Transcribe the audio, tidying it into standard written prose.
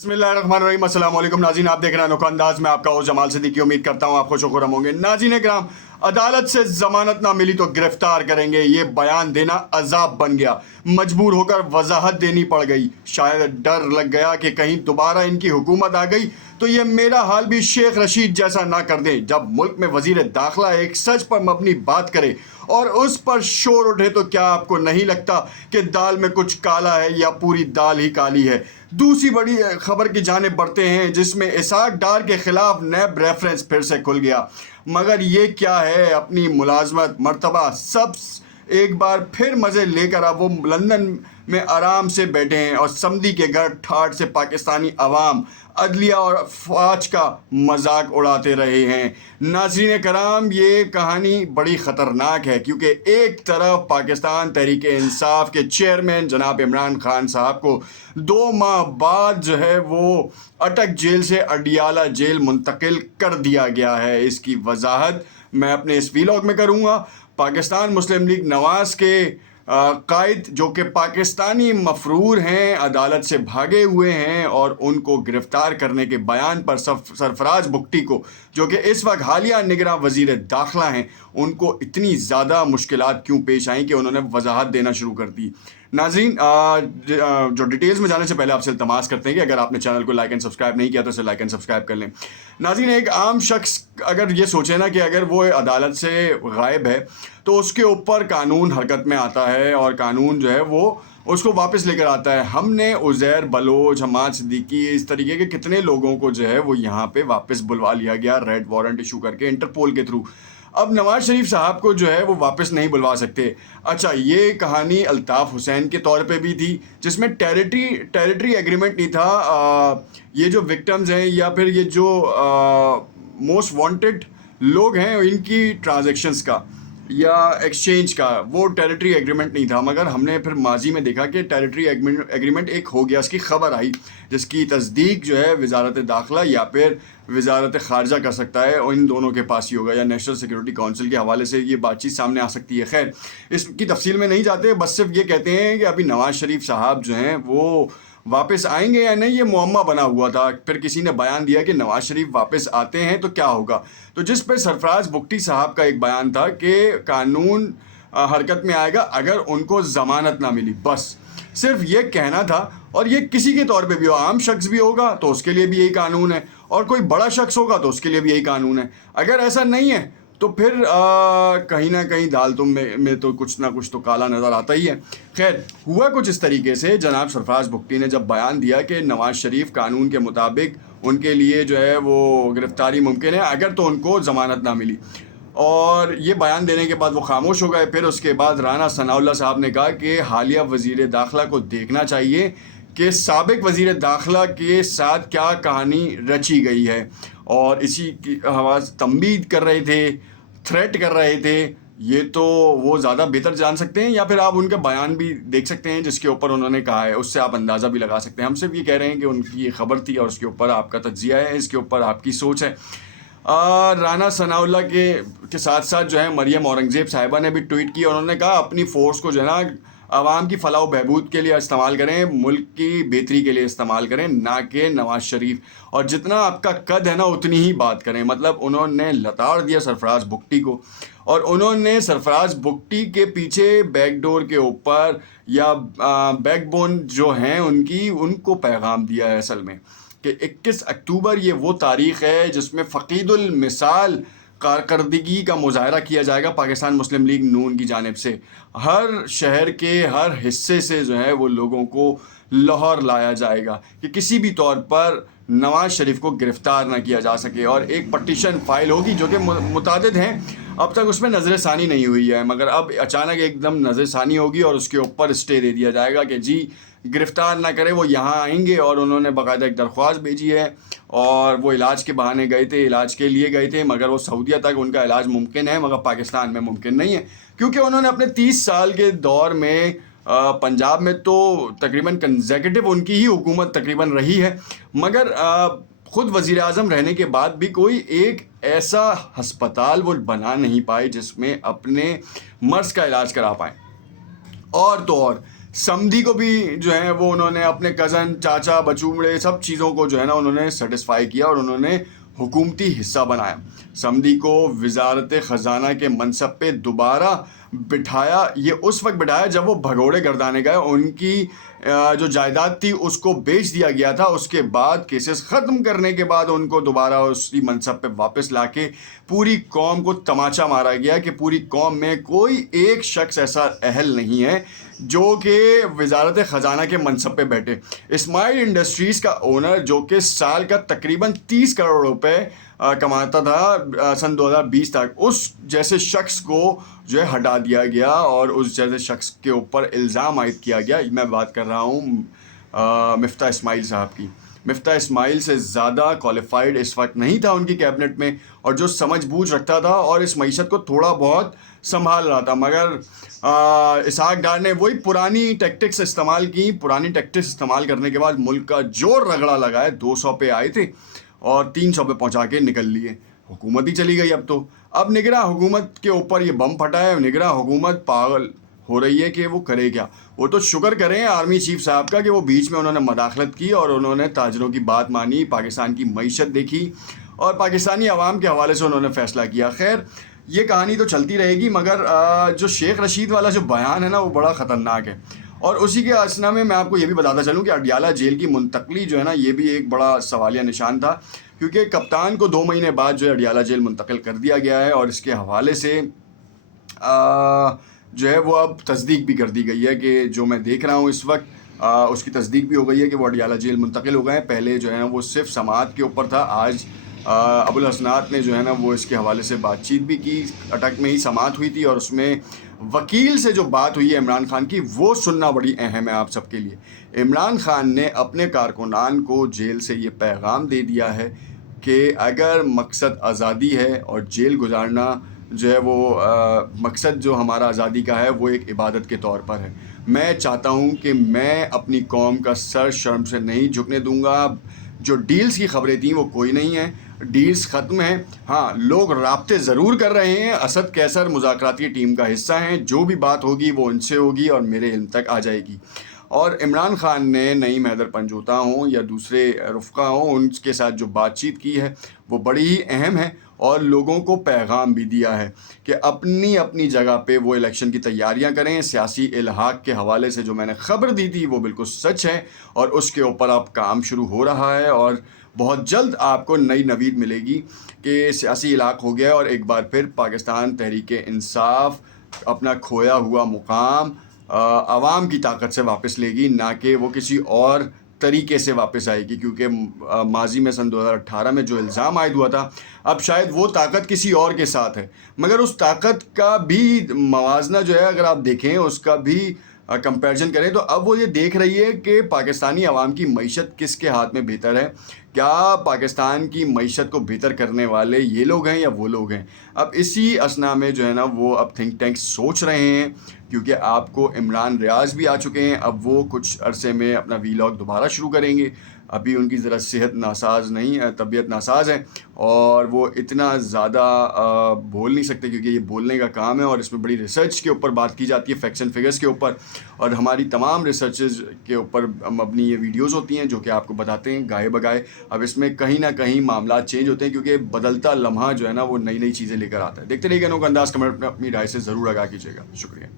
बिस्मिल्लाहिर्रहमानिर्रहीम। अस्सलाम वालेकुम नाज़रीन, आप देख रहे हैं अनोखा अंदाज में। आपका होस्ट जमाल सिद्दीकी। उम्मीद करता हूँ आप खुश और खुर्रम होंगे। नाज़रीन किराम, अदालत से जमानत ना मिली तो गिरफ्तार करेंगे, ये बयान देना अजाब बन गया। मजबूर होकर वजाहत देनी पड़ गई। शायद डर लग गया कि कहीं दोबारा इनकी हुकूमत आ गई तो ये मेरा हाल भी शेख रशीद जैसा ना कर दें। जब मुल्क में वजीर दाखिला एक सच पर मबनी बात करे और उस पर शोर उठे तो क्या आपको नहीं लगता कि दाल में कुछ काला है या पूरी दाल ही काली है? दूसरी बड़ी खबर की जानिब बढ़ते हैं, जिसमें इसाक डार के खिलाफ नैब रेफरेंस फिर से खुल गया। मगर ये क्या है, अपनी मुलाजमत मर्तबा सब एक बार फिर मज़े लेकर अब वो लंदन में आराम से बैठे हैं और समदी के घर ठाठ से पाकिस्तानी अवाम, अदलिया और फौज का मजाक उड़ाते रहे हैं। नाज़रीन कराम, ये कहानी बड़ी ख़तरनाक है, क्योंकि एक तरफ पाकिस्तान तहरीक इंसाफ के चेयरमैन जनाब इमरान खान साहब को 2 माह बाद जो है वो अटक जेल से अडियाला जेल मुंतकिल कर दिया गया है। इसकी वजाहत मैं अपने इस वीलॉग में करूँगा। पाकिस्तान मुस्लिम लीग नवाज़ के कायद, जो कि पाकिस्तानी मफरूर हैं, अदालत से भागे हुए हैं और उनको गिरफ़्तार करने के बयान पर सरफराज बुगटी को, जो कि इस वक्त हालिया निगरां वज़ीर दाखिला हैं, उनको इतनी ज़्यादा मुश्किलात क्यों पेश आई कि उन्होंने वजाहत देना शुरू कर दी। नाज़रीन, जो डिटेल्स में जाने से पहले आपसे इल्तमास करते हैं कि अगर आपने चैनल को लाइक एंड सब्सक्राइब नहीं किया तो इसे लाइक एंड सब्सक्राइब कर लें। नाज़रीन, एक आम शख्स अगर ये सोचे ना कि अगर वो अदालत से गायब है तो उसके ऊपर कानून हरकत में आता है और कानून जो है वो उसको वापस लेकर आता है। हमने उज़ैर बलोच, हमाद सिद्दीकी, इस तरीके के कितने लोगों को जो है वो यहाँ पे वापस बुलवा लिया गया रेड वारंट इशू करके इंटरपोल के थ्रू। अब नवाज शरीफ साहब को जो है वो वापस नहीं बुलवा सकते। अच्छा, ये कहानी अल्ताफ़ हुसैन के तौर पे भी थी, जिसमें टेरिटरी एग्रीमेंट नहीं था। ये जो विक्टिम्स हैं या फिर ये जो मोस्ट वांटेड लोग हैं, इनकी ट्रांजैक्शंस का या एक्सचेंज का वो टेरिटरी एग्रीमेंट नहीं था। मगर हमने फिर माजी में देखा कि टेरिटरी एग्रीमेंट एक हो गया, इसकी खबर आई, जिसकी तस्दीक जो है वजारत दाखिला या फिर वजारत ख़ारजा कर सकता है, और इन दोनों के पास ही होगा, या नेशनल सिक्योरिटी काउंसिल के हवाले से ये बातचीत सामने आ सकती है। खैर, इसकी तफसील में नहीं जाते, बस सिर्फ ये कहते हैं कि अभी नवाज़ शरीफ साहब जो हैं वो वापस आएंगे या नहीं, ये मुअम्मा बना हुआ था। फिर किसी ने बयान दिया कि नवाज शरीफ वापस आते हैं तो क्या होगा, तो जिस पर सरफराज बुगटी साहब का एक बयान था कि कानून हरकत में आएगा अगर उनको ज़मानत ना मिली। बस सिर्फ ये कहना था, और ये किसी के तौर पे भी हो, आम शख्स भी होगा तो उसके लिए भी यही कानून है, और कोई बड़ा शख्स होगा तो उसके लिए भी यही कानून है। अगर ऐसा नहीं है तो फिर कहीं ना कहीं दाल तुम में तो कुछ ना कुछ तो काला नज़र आता ही है। खैर, हुआ कुछ इस तरीके से, जनाब सरफराज बुगटी ने जब बयान दिया कि नवाज़ शरीफ कानून के मुताबिक उनके लिए जो है वो गिरफ़्तारी मुमकिन है अगर तो उनको ज़मानत ना मिली, और ये बयान देने के बाद वो खामोश हो गए। फिर उसके बाद राना सनाउल्लाह साहब ने कहा कि हालिया वज़ीर दाखिला को देखना चाहिए कि साबिक वज़ीर दाखिला के साथ क्या कहानी रची गई है, और इसी की आवाज़ तंबीद कर रहे थे, थ्रेट कर रहे थे। ये तो वो ज़्यादा बेहतर जान सकते हैं, या फिर आप उनके बयान भी देख सकते हैं जिसके ऊपर उन्होंने कहा है, उससे आप अंदाज़ा भी लगा सकते हैं। हम सिर्फ ये कह रहे हैं कि उनकी ये खबर थी और उसके ऊपर आपका तज्ज़िया है, इसके ऊपर आपकी सोच है। राना सनाउल्लाह के साथ साथ जो है मरियम औरंगज़ेब साहिबा ने भी ट्वीट की, और उन्होंने कहा अपनी फ़ोर्स को जो है ना आवाम की फ़लाह व बहबूद के लिए इस्तेमाल करें, मुल्क की बेहतरी के लिए इस्तेमाल करें, ना कि नवाज़ शरीफ, और जितना आपका कद है ना उतनी ही बात करें। मतलब उन्होंने लताड़ दिया सरफराज बुगटी को, और उन्होंने सरफराज बुगटी के पीछे बैकडोर के ऊपर या बैकबोन जो हैं उनको पैगाम दिया है असल में, कि 21 अक्टूबर ये वो तारीख़ है जिसमें फ़कीदुल मिसाल कारकर्दगी का मुजाहरा किया जाएगा पाकिस्तान मुस्लिम लीग नून की जानिब से। हर शहर के हर हिस्से से जो है वो लोगों को लाहौर लाया जाएगा कि किसी भी तौर पर नवाज़ शरीफ को गिरफ़्तार ना किया जा सके, और एक पटिशन फ़ाइल होगी जो कि मुतादिद हैं, अब तक उसमें नज़र षानी नहीं हुई है, मगर अब अचानक एकदम नज़र षानी होगी और उसके ऊपर स्टे दे दिया जाएगा कि जी गिरफ़्तार ना करें, वो यहाँ आएंगे। और उन्होंने बाकायदा एक दरख्वास्त भेजी है, और वो इलाज के बहाने गए थे, इलाज के लिए गए थे, मगर वो सऊदीया तक उनका इलाज मुमकिन है, मगर पाकिस्तान में मुमकिन नहीं है, क्योंकि उन्होंने अपने 30 साल के दौर में पंजाब में तो तकरीबन कंसेक्यूटिव उनकी ही हुकूमत तकरीबन रही है, मगर ख़ुद वज़ीर आज़म रहने के बाद भी कोई एक ऐसा हस्पताल वो बना नहीं पाए जिसमें अपने मर्ज़ का इलाज करा पाएँ। और तो और समधी को भी जो है वो उन्होंने अपने कज़न, चाचा, बचूमड़े सब चीज़ों को जो है ना उन्होंने सेटिस्फाई किया और उन्होंने हुकूमती हिस्सा बनाया। समधी को वजारत ख़जाना के मनसब पे दोबारा बिठाया। ये उस वक्त बिठाया जब वो भगोड़े गर्दाने गए, उनकी जो जायदाद थी उसको बेच दिया गया था। उसके बाद केसेस ख़त्म करने के बाद उनको दोबारा उसी मनसब पे वापस लाके पूरी कौम को तमाचा मारा गया कि पूरी कौम में कोई एक शख्स ऐसा अहल नहीं है जो कि वजारत ख़जाना के मनसब पे बैठे। इस्माइल इंडस्ट्रीज़ का ओनर, जो कि साल का तकरीबन 30 करोड़ रुपए कमाता था सन 2020 तक, उस जैसे शख्स को जो है हटा दिया गया और उस जैसे शख्स के ऊपर इल्ज़ाम आयद किया गया। मैं बात कर रहा हूँ मिफ्ता इस्माइल साहब की। मिफ्ता इस्माइल से ज़्यादा क्वालिफाइड इस वक्त नहीं था उनकी कैबिनेट में, और जो समझ बूझ रखता था और इस मईशत को थोड़ा बहुत संभाल रहा था। मगर इसहाक डार ने वही पुरानी टैक्टिक्स इस्तेमाल की। पुरानी टैक्टिक्स इस्तेमाल करने के बाद मुल्क का जोर रगड़ा लगाए। 200 पे आए थे और 300 पे पहुंचा के निकल लिए। हुकूमत ही चली गई। अब निगरां हुकूमत के ऊपर ये बम फटा है। निगरां हुकूमत पागल हो रही है कि वो करे क्या। वो तो शुक्र करें आर्मी चीफ साहब का कि वो बीच में उन्होंने मदाखलत की और उन्होंने ताजरों की बात मानी, पाकिस्तान की मईशत देखी और पाकिस्तानी अवाम के हवाले से उन्होंने फ़ैसला किया। खैर, ये कहानी तो चलती रहेगी, मगर जो शेख रशीद वाला जो बयान है ना वो बड़ा ख़तरनाक है। और उसी के असना में मैं आपको ये भी बताता चलूँ कि अडियाला जेल की मुंतकली जो है ना, ये भी एक बड़ा सवालिया निशान था, क्योंकि कप्तान को 2 महीने बाद जो है अडियाला जेल मुंतकिल कर दिया गया है और इसके हवाले से जो है वो अब तस्दीक भी कर दी गई है कि जो मैं देख रहा हूँ इस वक्त, उसकी तस्दीक भी हो गई है कि वो अडियाला जेल मुंतकिल हो गए हैं। पहले जो है ना वो सिर्फ समाअत के ऊपर था। आज अबुल हसनात ने जो है ना वो इसके हवाले से बातचीत भी की। अटक में ही समाअत हुई थी और उसमें वकील से जो बात हुई है इमरान खान की, वो सुनना बड़ी अहम है आप सबके लिए। इमरान खान ने अपने कारकुनान को जेल से ये पैगाम दे दिया है कि अगर मकसद आज़ादी है और जेल गुजारना जो है वो मकसद जो हमारा आज़ादी का है वो एक इबादत के तौर पर है। मैं चाहता हूँ कि मैं अपनी कौम का सर शर्म से नहीं झुकने दूँगा। जो डील्स की खबरें थी वो कोई नहीं है, डील्स ख़त्म हैं। हाँ, लोग राब्ते ज़रूर कर रहे हैं। असद कैसर मुज़ाकराती टीम का हिस्सा हैं। जो भी बात होगी वो उनसे होगी और मेरे इल्म तक आ जाएगी। और इमरान खान ने नईम हैदर पंजोता हों या दूसरे रुफ़क़ा हों, उनके साथ जो बातचीत की है वो बड़ी ही अहम है और लोगों को पैगाम भी दिया है कि अपनी अपनी जगह पे वो इलेक्शन की तैयारियां करें। सियासी इल्हाक के हवाले से जो मैंने ख़बर दी थी वो बिल्कुल सच है और उसके ऊपर अब काम शुरू हो रहा है और बहुत जल्द आपको नई नवीद मिलेगी कि सियासी इल्हाक हो गया और एक बार फिर पाकिस्तान तहरीक इंसाफ अपना खोया हुआ मुकाम आवाम की ताकत से वापस लेगी, ना कि वो किसी और तरीके से वापस आएगी। क्योंकि माजी में सन 2018 में जो इल्ज़ाम आयद हुआ था, अब शायद वो ताकत किसी और के साथ है, मगर उस ताकत का भी मवाजना जो है अगर आप देखें, उसका भी कंपैरिजन करें, तो अब वो ये देख रही है कि पाकिस्तानी अवाम की मईशत किसके हाथ में बेहतर है। क्या पाकिस्तान की मईशत को बेहतर करने वाले ये लोग हैं या वो लोग हैं। अब इसी असना में जो है ना वो अब थिंक टैंक सोच रहे हैं, क्योंकि आपको इमरान रियाज भी आ चुके हैं। अब वो कुछ अरसे में अपना वीलॉग दोबारा शुरू करेंगे। अभी उनकी ज़रा सेहत नासाज नहीं है, तबीयत नासाज है और वो इतना ज़्यादा बोल नहीं सकते, क्योंकि ये बोलने का काम है और इसमें बड़ी रिसर्च के ऊपर बात की जाती है, फैक्ट्स एंड फिगर्स के ऊपर, और हमारी तमाम रिसर्चेज के ऊपर अपनी ये वीडियोज़ होती हैं जो कि आपको बताते हैं गाए बगाए। अब इसमें कहीं ना कहीं मामला चेंज होते हैं, क्योंकि बदलता लम्हा जो है ना वो नई नई चीज़ें लेकर आता है। देखते रहिएगा नोक अंदाज़। कमेंट में अपनी राय से ज़रूर आगाह कीजिएगा। शुक्रिया।